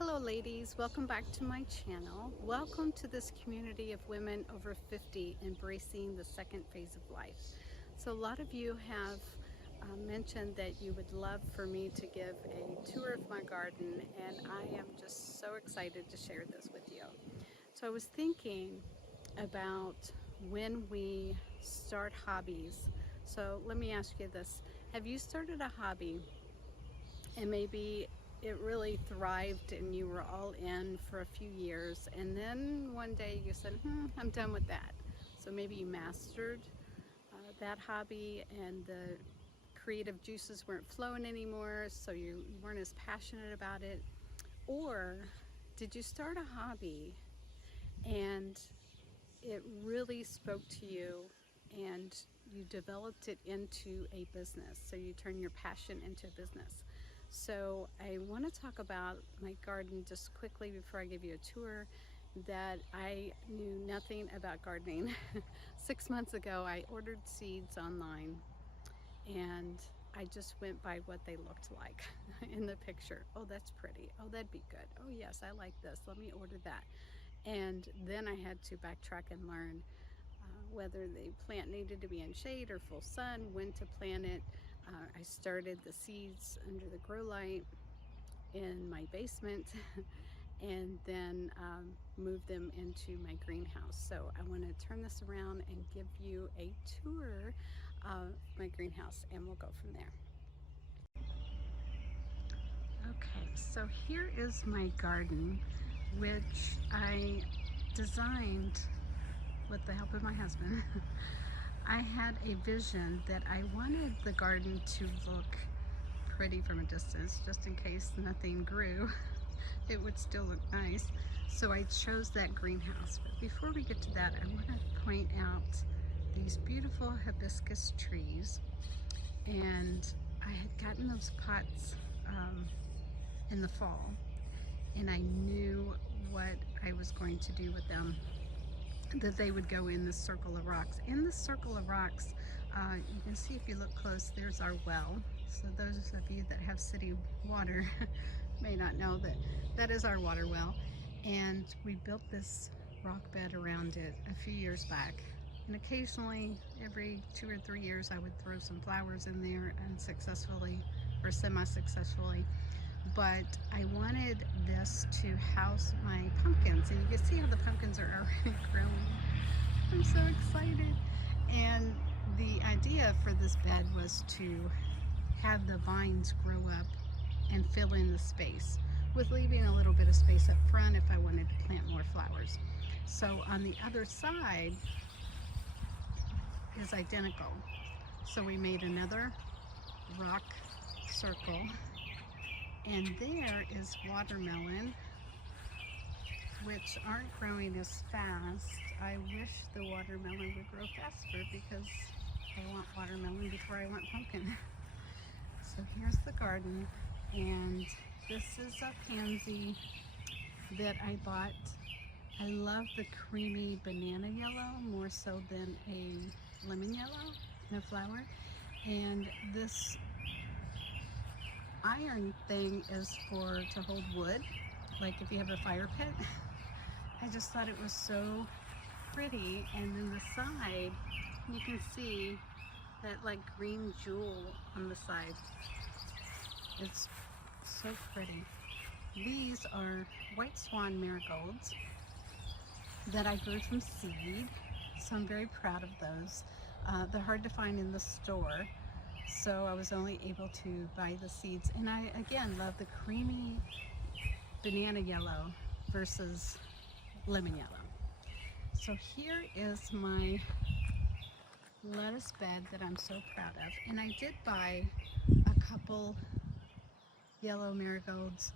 Hello ladies, welcome back to my channel. Welcome to this community of women over 50 embracing the second phase of life. So a lot of you have mentioned that you would love for me to give a tour of my garden, and I am just so excited to share this with you. So I was thinking about when we start hobbies. So let me ask you this. Have you started a hobby and maybe it really thrived and you were all in for a few years, and then one day you said, I'm done with that. So maybe you mastered that hobby and the creative juices weren't flowing anymore, so you weren't as passionate about it. Or did you start a hobby and it really spoke to you and you developed it into a business? So you turn your passion into a business. So I want to talk about my garden just quickly before I give you a tour. That I knew nothing about gardening. 6 months ago I ordered seeds online, and I just went by what they looked like in the picture. Oh, that's pretty. Oh, that'd be good. Oh yes, I like this. Let me order that. And then I had to backtrack and learn whether the plant needed to be in shade or full sun, when to plant it. I started the seeds under the grow light in my basement and then moved them into my greenhouse. So I want to turn this around and give you a tour of my greenhouse, and we'll go from there. Okay, so here is my garden, which I designed with the help of my husband. I had a vision that I wanted the garden to look pretty from a distance, just in case nothing grew. It would still look nice. So I chose that greenhouse. But before we get to that, I want to point out these beautiful hibiscus trees. And I had gotten those pots in the fall, and I knew what I was going to do with them, that they would go in the circle of rocks. In the circle of rocks, you can see if you look close, there's our well. So those of you that have city water may not know that that is our water well. And we built this rock bed around it a few years back. And occasionally, every 2 or 3 years, I would throw some flowers in there unsuccessfully or semi-successfully. But I wanted this to house my pumpkins, and you can see how the pumpkins are already growing. I'm so excited. And the idea for this bed was to have the vines grow up and fill in the space, with leaving a little bit of space up front if I wanted to plant more flowers. So on the other side is identical. So we made another rock circle, and there is watermelon, which aren't growing as fast. I wish the watermelon would grow faster because I want watermelon before I want pumpkin. So here's the garden, and this is a pansy that I bought. I love the creamy banana yellow more so than a lemon yellow in a flower. And this iron thing is for to hold wood, like if you have a fire pit. I just thought it was so pretty. And then the side, you can see that like green jewel on the side. It's so pretty. These are white swan marigolds that I grew from seed, so I'm very proud of those. They're hard to find in the store, so I was only able to buy the seeds. And I again love the creamy banana yellow versus lemon yellow. So here is my lettuce bed that I'm so proud of. And I did buy a couple yellow marigolds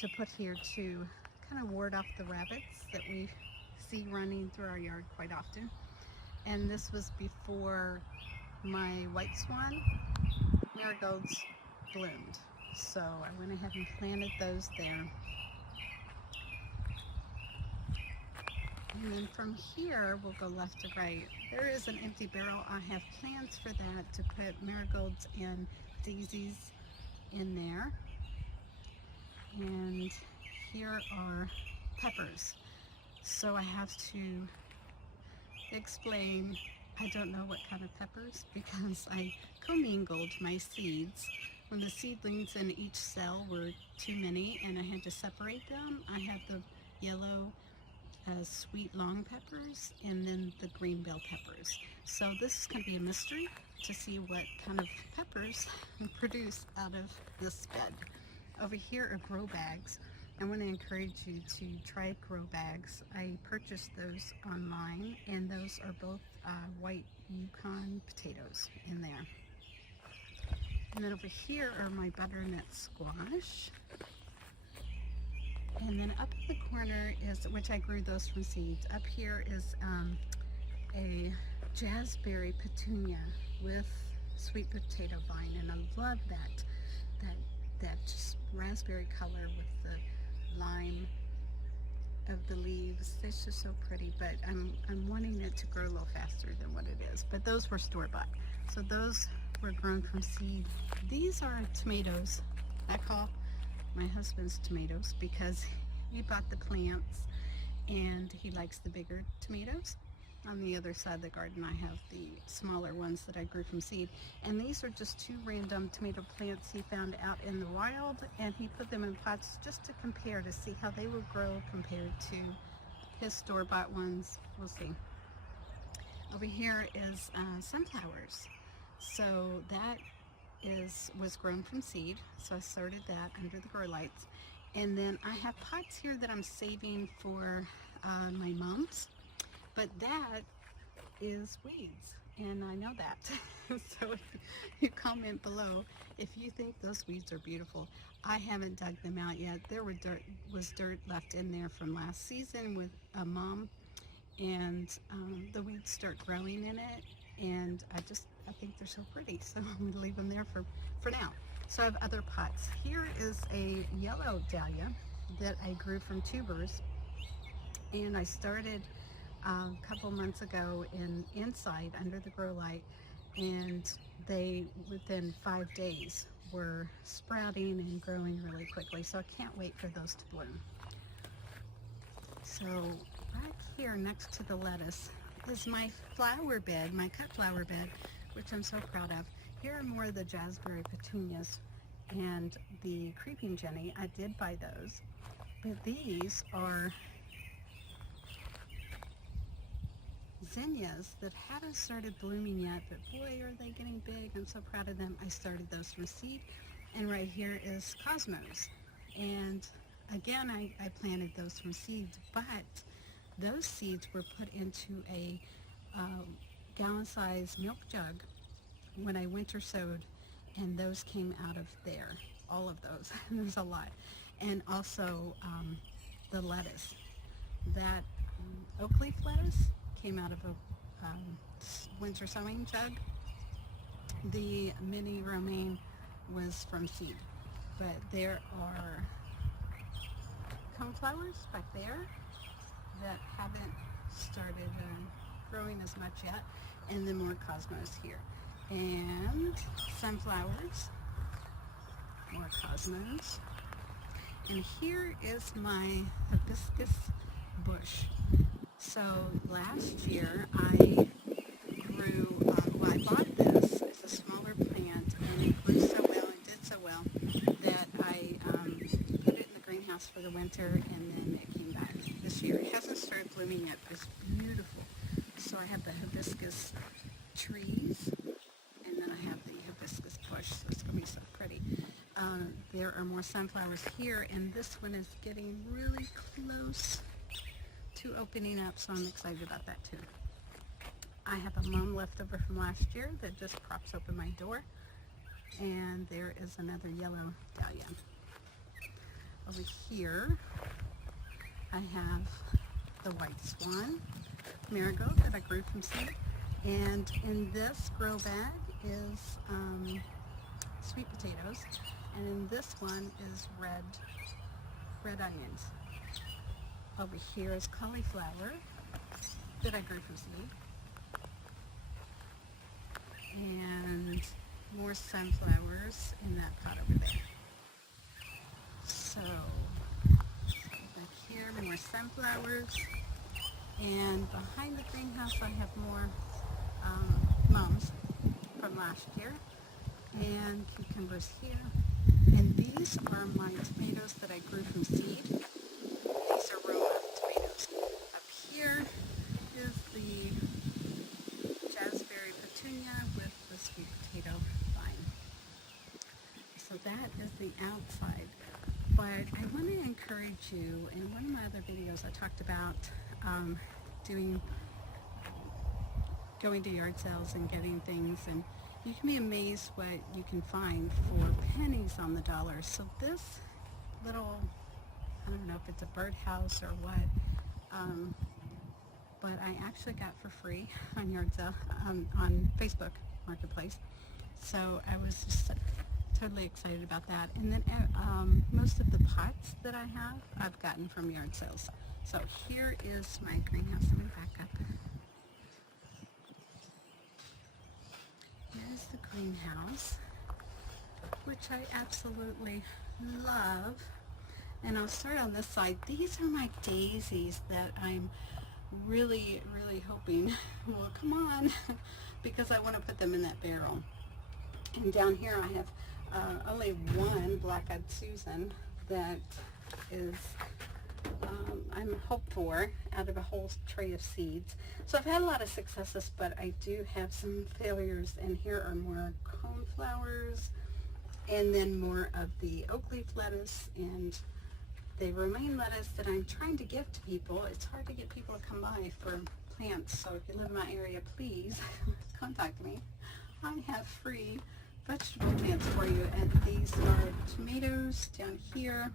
to put here to kind of ward off the rabbits that we see running through our yard quite often. And this was before my white swan marigolds bloomed. So I went ahead and planted those there. And then from here, we'll go left to right. There is an empty barrel. I have plans for that, to put marigolds and daisies in there. and here are peppers. So I have to explain, I don't know what kind of peppers, because I commingled my seeds. When the seedlings in each cell were too many and I had to separate them, I have the yellow sweet long peppers and then the green bell peppers. So this is going to be a mystery to see what kind of peppers produce out of this bed. Over here are grow bags. I want to encourage you to try grow bags. I purchased those online, and those are both white Yukon potatoes in there. And then over here are my butternut squash. And then up in the corner is, which I grew those from seeds, up here is a jazzberry petunia with sweet potato vine, and I love that just raspberry color with the lime of the leaves. It's just so pretty, but I'm wanting it to grow a little faster than what it is. But those were store-bought, so those were grown from seed. These are tomatoes. I call my husband's tomatoes because he bought the plants and he likes the bigger tomatoes. On the other side of the garden I have the smaller ones that I grew from seed, and these are just two random tomato plants he found out in the wild, and he put them in pots just to compare to see how they would grow compared to his store-bought ones. We'll see. Over here is sunflowers. So that was grown from seed, so I started that under the grow lights. And then I have pots here that I'm saving for my mom's, but that is weeds, and I know that. So if you comment below if you think those weeds are beautiful. I haven't dug them out yet. There was dirt left in there from last season with a mom, and the weeds start growing in it, and I think they're so pretty, so I'm going to leave them there for now. So I have other pots. Here is a yellow dahlia that I grew from tubers, and I started a couple months ago inside under the grow light, and they within 5 days were sprouting and growing really quickly, so I can't wait for those to bloom. So right here next to the lettuce is my flower bed, my cut flower bed, which I'm so proud of. Here are more of the jazzberry petunias and the creeping Jenny. I did buy those, but these are zinnias that haven't started blooming yet, but boy are they getting big. I'm so proud of them. I started those from seed. And right here is cosmos, and again I planted those from seeds, but those seeds were put into a gallon-sized milk jug when I winter sowed, and those came out of there, all of those. There's a lot. And also the lettuce, that oak leaf lettuce came out of a winter sowing jug. The mini romaine was from seed, but there are coneflowers back there that haven't started growing as much yet, and then more cosmos here, and sunflowers, more cosmos, and here is my hibiscus bush. So last year I grew, well, I bought this as a smaller plant, and it grew so well and did so well that I put it in the greenhouse for the winter, and then it came back this year. It hasn't started blooming yet, but it's beautiful. So I have the hibiscus trees, and then I have the hibiscus bush, so it's going to be so pretty. There are more sunflowers here, and this one is getting really close to opening up, so I'm excited about that too. I have a mum left over from last year that just props open my door, and there is another yellow dahlia. Over here I have the white swan marigold that I grew from seed, and in this grow bag is sweet potatoes, and in this one is red onions. Over here is cauliflower that I grew from seed, and more sunflowers in that pot over there. So back here, more sunflowers. And behind the greenhouse, I have more mums from last year. And cucumbers here. And these are my tomatoes that I grew from seed. These are Roma tomatoes. Up here is the Jazzberry Petunia with the sweet potato vine. So that is the outside. But I want to encourage you, in one of my other videos I talked about going to yard sales and getting things, and you can be amazed what you can find for pennies on the dollar. So this little, I don't know if it's a birdhouse or what, but I actually got for free on yard sale, on Facebook Marketplace. So I was just totally excited about that. And then most of the pots that I have, I've gotten from yard sales. So here is my greenhouse. Let me back up. Here's the greenhouse, which I absolutely love. And I'll start on this side. These are my daisies that I'm really, really hoping will come on because I want to put them in that barrel. And down here I have only one Black-Eyed Susan that is I'm hoped for out of a whole tray of seeds. So I've had a lot of successes, but I do have some failures, and here are more coneflowers and then more of the oak leaf lettuce and the romaine lettuce that I'm trying to give to people. It's hard to get people to come by for plants, so if you live in my area, please contact me. I have free vegetable plants for you, and these are tomatoes down here.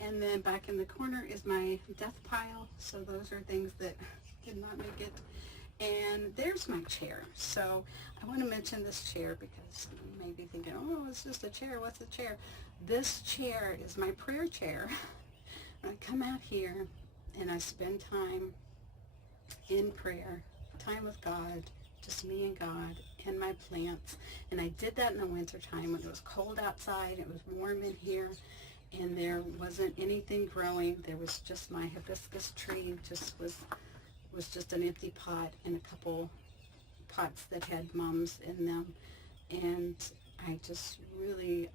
And then back in the corner is my death pile. So those are things that did not make it. And there's my chair. So I want to mention this chair because you may be thinking, oh, it's just a chair. What's a chair? This chair is my prayer chair. I come out here and I spend time in prayer, time with God, just me and God and my plants. And I did that in the winter time when it was cold outside. It was warm in here. And there wasn't anything growing. There was just my hibiscus tree, was just an empty pot and a couple pots that had mums in them. And I just really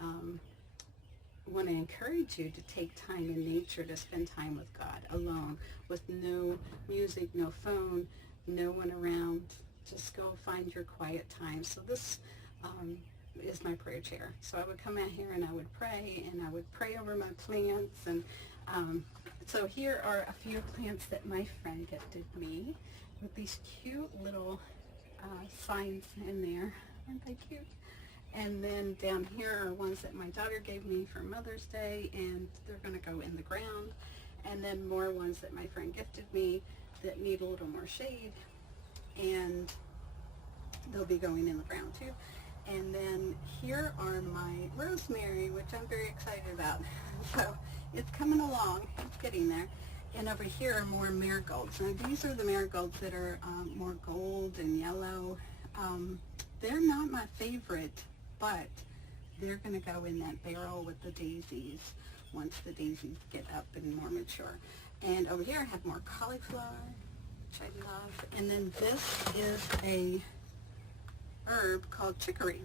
want to encourage you to take time in nature to spend time with God alone, with no music, no phone, no one around. Just go find your quiet time. So this is my prayer chair. So I would come out here and I would pray, and I would pray over my plants. And so here are a few plants that my friend gifted me with these cute little signs in there. Aren't they cute? And then down here are ones that my daughter gave me for Mother's Day, and they're going to go in the ground. And then more ones that my friend gifted me that need a little more shade, and they'll be going in the ground too. And then here are my rosemary, which I'm very excited about. So it's coming along, it's getting there. And over here are more marigolds. Now these are the marigolds that are more gold and yellow. They're not my favorite, but they're going to go in that barrel with the daisies once the daisies get up and more mature. And over here I have more cauliflower, which I love. And then this is a herb called chicory,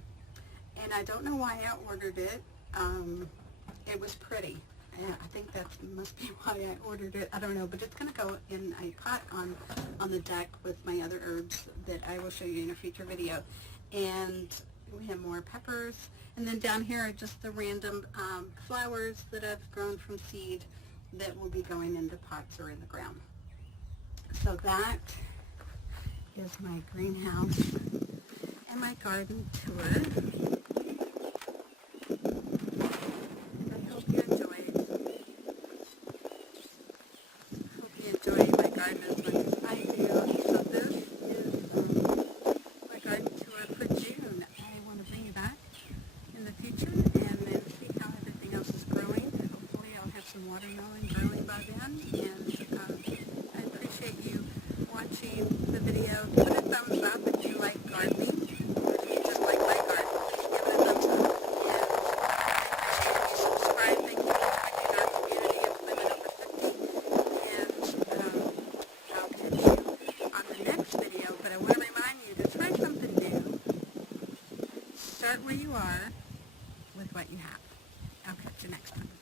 and I don't know why I ordered it. It was pretty. I think that must be why I ordered it. I don't know, but it's going to go in a pot on the deck with my other herbs that I will show you in a future video. And we have more peppers, and then down here are just the random flowers that I've grown from seed that will be going into pots or in the ground. So that is my greenhouse and my garden tour. I hope you enjoyed. Hope you enjoy my garden as much as I do. So this is my garden tour for June. I want to bring you back in the future and then see how everything else is growing. Hopefully I'll have some watermelon growing by then. And I appreciate you watching the video. Put a thumbs up if you like gardening. If you just like my garden, please start where you are with what you have. I'll catch you next time.